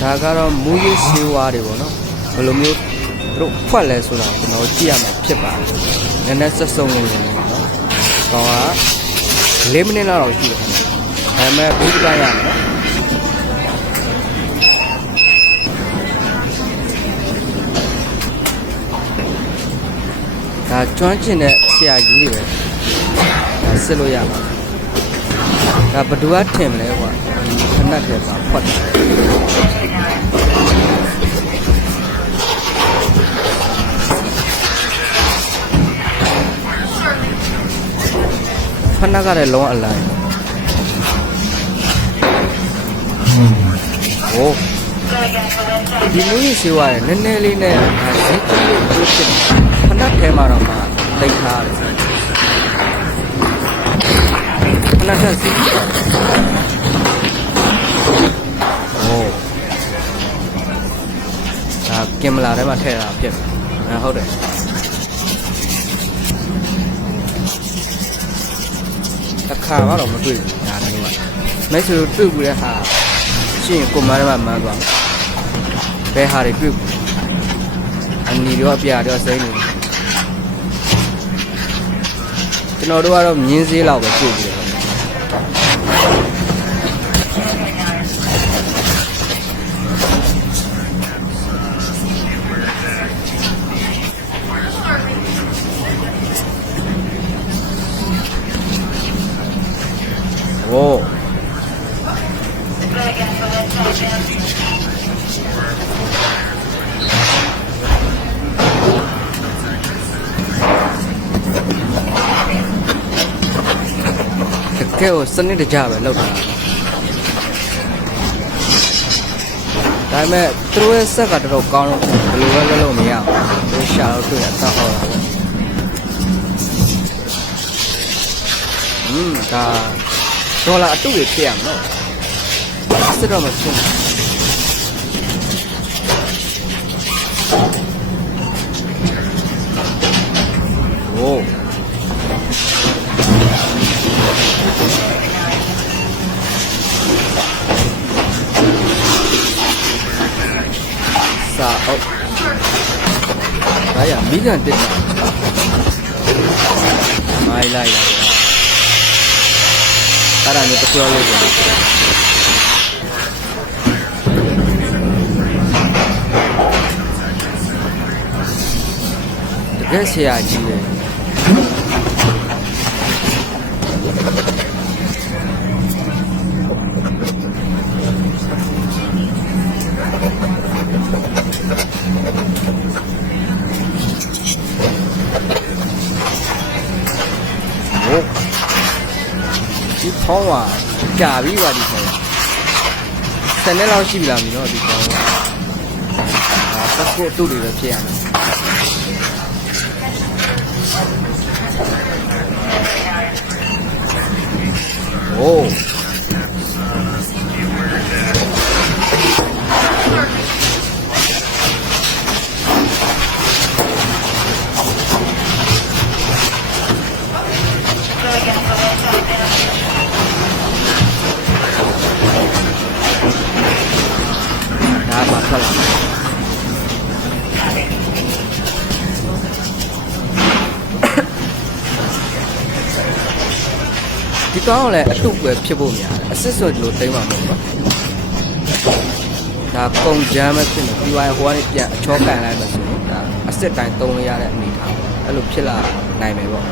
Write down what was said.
ဒါကတော့မူရင်းဆေးဝါးတွေပေါ့နော်ဘယ်လိုမျိုးတို့ဖွက်လဲဆိုတာကျွန်တော်ကြည့်ရမှာဖြစ်ပါတယ်နည်းနည်းစက်စုံနေတယ်နော်ကောင်က4မိနစ်လောက်ရှိတယ်ခင်ဗျဒါပေမဲ့ဘူးပြရမယ်နော်ဒါကျွမ်းကျင်တဲ့ဆရာကြီးတွေပဲဒါစစ်လို့ရမှာဒါဘယ်သူကထင်မလဲကွာခဏတည်းကဖွက်တယ်ခဏကလည်းလုံးအလိုက်ဟိုဒီမူကြီးစီဝါရနည်းနည်းလေးနဲ့ဈေးကြီးလို့ပြောဖြစ်ခဏထဲမှာတော့မှတိတ်ထားတယ်ခဏထက်စီဟိုဒါကင်မလာထဲမှာထည့်တာဖြစ်တယ်ဟုတ်တယ်တစ်ခါမှတော့မတွေ့ဘူးဒါတည်းကမိတ်ဆွေတို့တွေ့ဘူးတဲ့ဟာရှင်းကိုမန်းထဲမှာမှန်းသွားဘယ်ဟာတွေတွေ့ဘူးအနီရောအပြာရောစိမ့်နေကျွန်တော်တို့ကတော့မြင်းစည်းလောက်ပဲတွေ့ပြီโอ้ကဲစနစ်တကျပဲလောက်တာဒါပေမဲ့သူတို့ရဲ့ဆက်ကတော်တော်ကောင်းလို့ဘယ်လိုပဲလုပ်လို့မရဘူးရှာတော့တွေ့ရတော့ဟောတာပေါ့ဒါဒေါ်လာအတုတွေဖြစ်ရမှာနော်စစ်တော့မဖြစ်ဘူးโอ้စာအုပ်ဒါရမိကန်တက်တာမိုင်းလိုက်ရတယ်အဲ့ဒါမျိုးတစ်ပြောလို့ရတယ်တကယ်ဆရာကြီးလေဒီဖောင်းကကြာပြီပါဒီဖောင်း10နှစ်လောက်ရှိပြီလားမင်းတို့ဒီဖောင်းကပတ်ဖို့အတုတွေပဲဖြစ်ရမယ်โอ้ဒါမှထွက်လာဒီကောင်းလည်းအတုပဲဖြစ်ဖို့များတယ်အစစ်ဆိုလို့တိမ့်မှာမဟုတ်ဘူးဒါပုံကြမ်းပဲဖြစ်နေပြီးသွားဟိုကနေပြန်အချောကန်လိုက်မှဆိုရင်ဒါအစစ်တိုင်းသုံးရတဲ့အနေထားပေါ့အဲ့လိုဖြစ်လာနိုင်မယ်ပေါ့